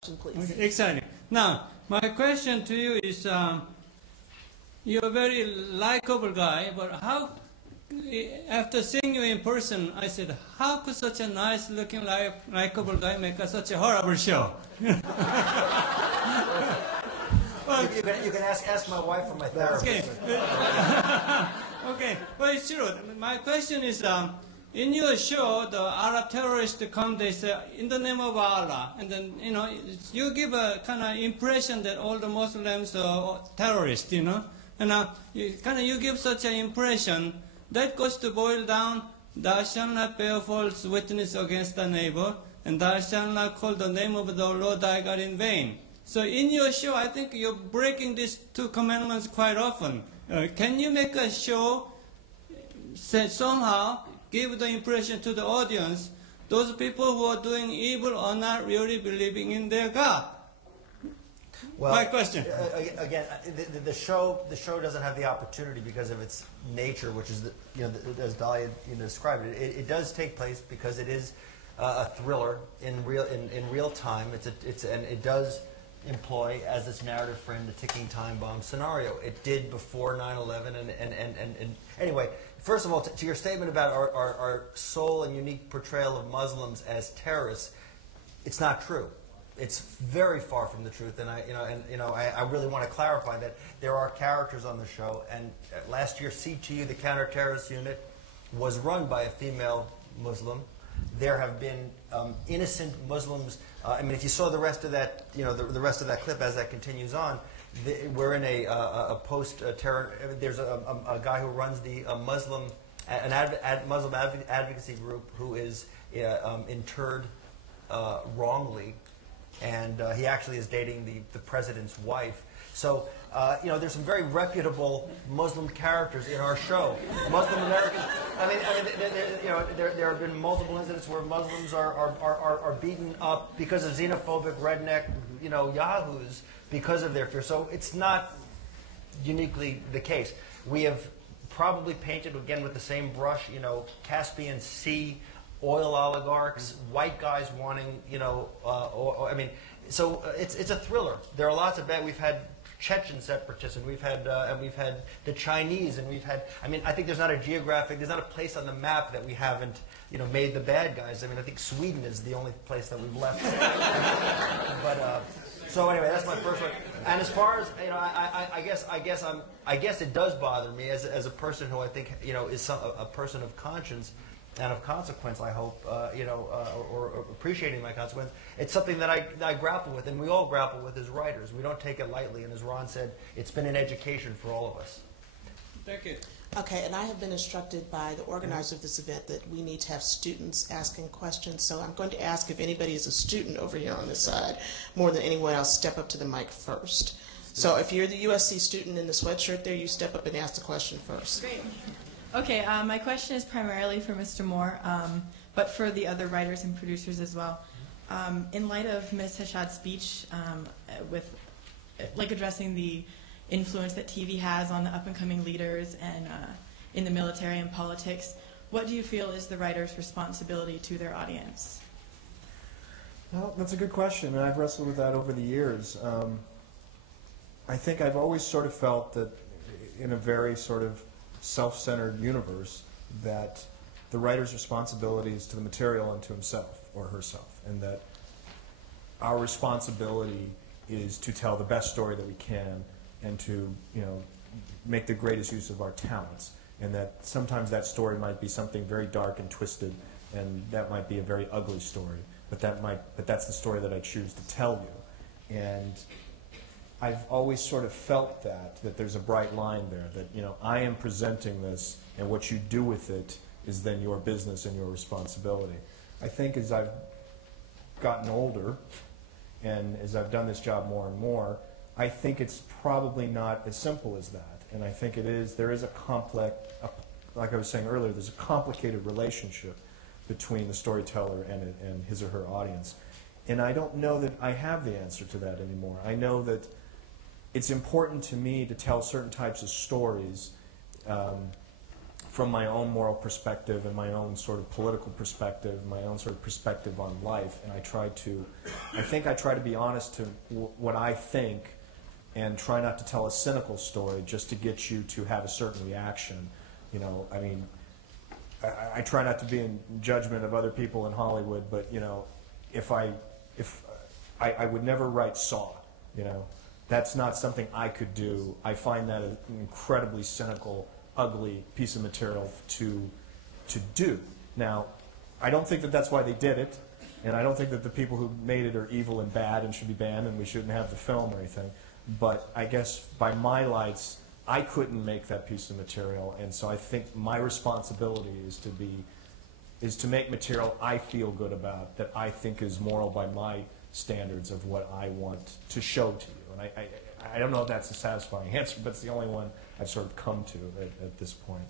please. Okay, exciting. Now, my question to you is, you're a very likable guy, but how, after seeing you in person, I said, how could such a nice-looking, likable guy make such a horrible show? Well, you can ask my wife or my therapist. Okay. Okay, but it's true. My question is, in your show, the Arab terrorists come, they say, in the name of Allah. And then, you give a kind of impression that all the Muslims are terrorists, And you give such an impression, that goes to boil down, thou shalt not bear false witness against thy neighbor, and thou shalt not call the name of the Lord thy God in vain. So in your show, I think you're breaking these two commandments quite often. Can you make a show, somehow, give the impression to the audience, those people who are doing evil are not really believing in their God? Well, my question. Again, the show doesn't have the opportunity because of its nature, which is as Dalia described it. It does take place because it is a thriller in real time. And it does employ as its narrative frame the ticking time bomb scenario. It did before 9/11, and anyway. First of all, to your statement about our sole and unique portrayal of Muslims as terrorists, it's not true. It's very far from the truth, and I really want to clarify that there are characters on the show. And last year, CTU, the counterterrorist unit, was run by a female Muslim. There have been innocent Muslims. If you saw the rest of that, the rest of that clip as that continues on. We're in a post-terror. There's a guy who runs the Muslim advocacy group who is interred wrongly, and he actually is dating the president's wife. So there's some very reputable Muslim characters in our show. Muslim Americans. There have been multiple incidents where Muslims are beaten up because of xenophobic redneck yahoos. Because of their fear. So it's not uniquely the case. We have probably painted, again, with the same brush, Caspian Sea, oil oligarchs, white guys wanting, so it's a thriller. There are lots of bad, we've had Chechen separatists, and we've had the Chinese, and we've had, I think there's not a place on the map that we haven't, made the bad guys. I think Sweden is the only place that we've left. But, so anyway, that's my first one. And as far as I guess it does bother me as a person who I think is a person of conscience and of consequence. I hope or appreciating my consequence. It's something that I grapple with, and we all grapple with as writers. We don't take it lightly, and as Ron said, it's been an education for all of us. Thank you. Okay, and I have been instructed by the organizer of this event that we need to have students asking questions. So I'm going to ask if anybody is a student over here on this side, more than anyone else, step up to the mic first. So if you're the USC student in the sweatshirt there, you step up and ask the question first. Great. Okay, my question is primarily for Mr. Moore, but for the other writers and producers as well. In light of Ms. Hashad's speech with addressing the influence that TV has on the up-and-coming leaders and in the military and politics, what do you feel is the writer's responsibility to their audience? Well, that's a good question, and I've wrestled with that over the years. I think I've always sort of felt that in a very sort of self-centered universe that the writer's responsibility is to the material and to himself or herself, and that our responsibility is to tell the best story that we can and to, make the greatest use of our talents. And that sometimes that story might be something very dark and twisted, and that might be a very ugly story. But that's the story that I choose to tell you. And I've always sort of felt that there's a bright line there, that, I am presenting this, and what you do with it is then your business and your responsibility. I think as I've gotten older, and as I've done this job more and more, I think it's probably not as simple as that. And I think there is a complex, like I was saying earlier, there's a complicated relationship between the storyteller and his or her audience. And I don't know that I have the answer to that anymore. I know that it's important to me to tell certain types of stories from my own moral perspective and my own sort of political perspective, my own sort of perspective on life, and I try to be honest to what I think, and try not to tell a cynical story just to get you to have a certain reaction. You know, I mean, I try not to be in judgment of other people in Hollywood, but you know, if I would never write Saw, you know, that's not something I could do. I find that an incredibly cynical, ugly piece of material to do. Now, I don't think that that's why they did it, and I don't think that the people who made it are evil and bad and should be banned and we shouldn't have the film or anything. But I guess by my lights, I couldn't make that piece of material, and so I think my responsibility is to make material I feel good about, that I think is moral by my standards of what I want to show to you. And I don't know if that's a satisfying answer, but it's the only one I've sort of come to at this point.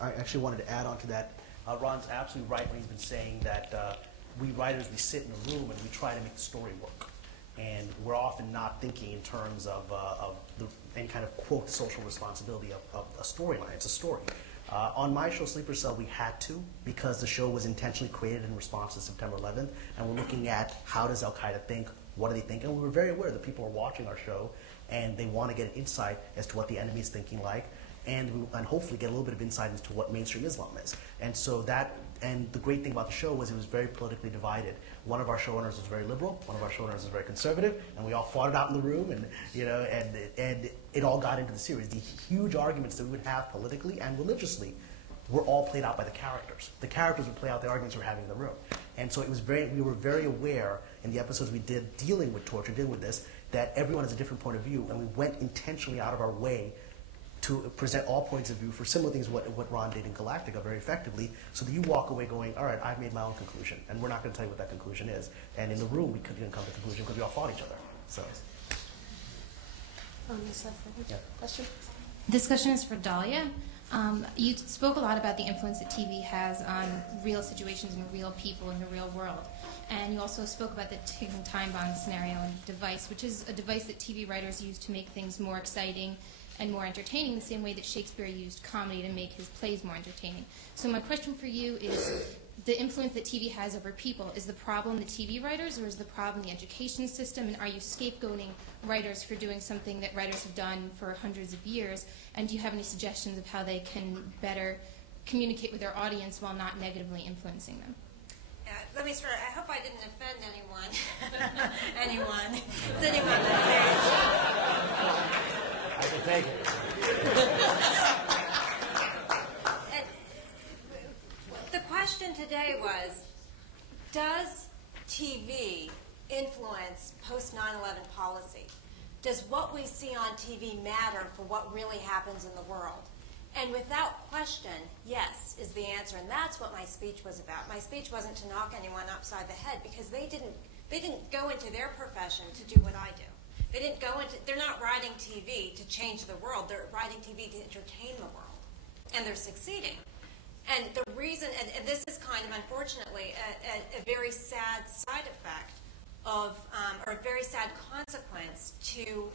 I actually wanted to add on to that. Ron's absolutely right when he's been saying that we writers, we sit in a room and we try to make the story work. And we're often not thinking in terms of any kind of, quote, social responsibility of a storyline. It's a story. On my show, Sleeper Cell, we had to, because the show was intentionally created in response to September 11th, and we're looking at how does Al-Qaeda think, what do they think, and we were very aware that people are watching our show, and they want to get an insight as to what the enemy is thinking like, and hopefully get a little bit of insight into what mainstream Islam is. And so that, and the great thing about the show was it was very politically divided. One of our showrunners was very liberal, one of our showrunners was very conservative, and we all fought it out in the room, and you know, and it all got into the series. The huge arguments that we would have politically and religiously were all played out by the characters. The characters would play out the arguments we were having in the room. And so it was we were very aware in the episodes we did dealing with torture, dealing with this, that everyone has a different point of view, and we went intentionally out of our way to present all points of view for similar things what Ron did in Galactica very effectively, so that you walk away going, all right, I've made my own conclusion, and we're not going to tell you what that conclusion is. And in the room, we couldn't come to a conclusion because we all fought each other. So. Yeah. Question? This question is for Dalia. You spoke a lot about the influence that TV has on real situations and real people in the real world. And you also spoke about the ticking time bomb scenario and device, which is a device that TV writers use to make things more exciting and more entertaining, the same way that Shakespeare used comedy to make his plays more entertaining. So my question for you is, the influence that TV has over people, is the problem the TV writers, or is the problem the education system? And are you scapegoating writers for doing something that writers have done for hundreds of years? And do you have any suggestions of how they can better communicate with their audience while not negatively influencing them? Let me start. I hope I didn't offend anyone. anyone. Is anyone there? I can take it. The question today was, does TV influence post-9/11 policy? Does what we see on TV matter for what really happens in the world? And without question, yes, is the answer. And that's what my speech was about. My speech wasn't to knock anyone upside the head, because they didn't go into their profession to do what I do. They're not writing TV to change the world. They're writing TV to entertain the world. And they're succeeding. And the reason, and this is kind of unfortunately a very sad side effect of, or a very sad consequence to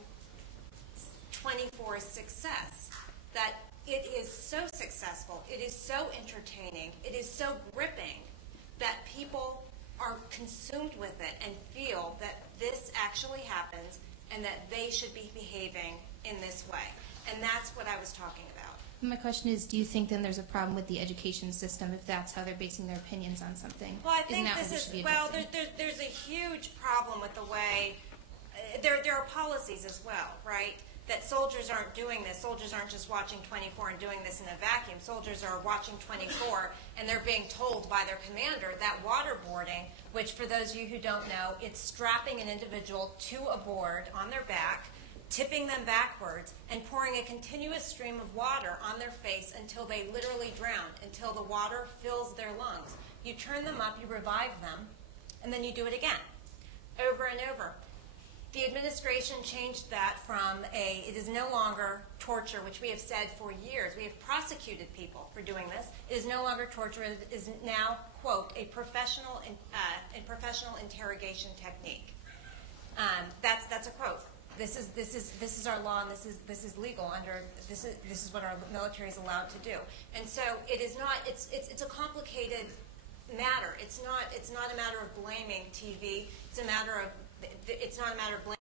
24's success, that it is so successful, it is so entertaining, it is so gripping that people are consumed with it and feel that this actually happens and that they should be behaving in this way. And that's what I was talking about. My question is, do you think then there's a problem with the education system if that's how they're basing their opinions on something? Well, I think well, there's a huge problem with the way, there are policies as well, right? That soldiers aren't doing this. Soldiers aren't just watching 24 and doing this in a vacuum. Soldiers are watching 24 and they're being told by their commander that waterboarding, which for those of you who don't know, it's strapping an individual to a board on their back, tipping them backwards, and pouring a continuous stream of water on their face until they literally drown, until the water fills their lungs. You turn them up, you revive them, and then you do it again, over and over. The administration changed that from it is no longer torture, which we have said for years. We have prosecuted people for doing this. It is no longer torture. It is now, quote, a professional interrogation technique. That's a quote. This is our law, and this is legal under this is what our military is allowed to do. And so it is not. It's a complicated matter. It's not a matter of blaming TV. It's not a matter of blaming